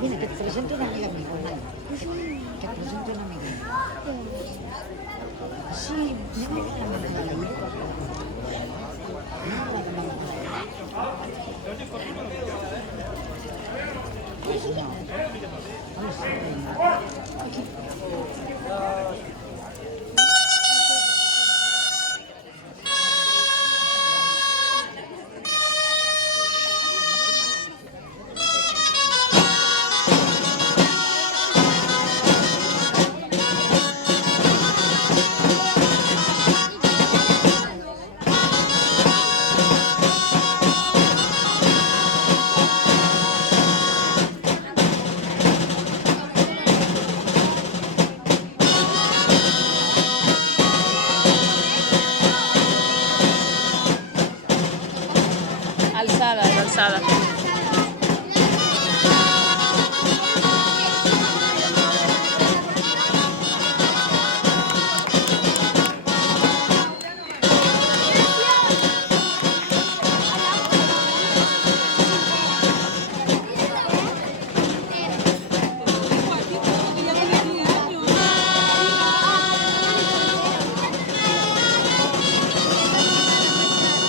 Viene, que te presento una amiga mía, Fernanda. Que te presento una amiga mía. Sí, no me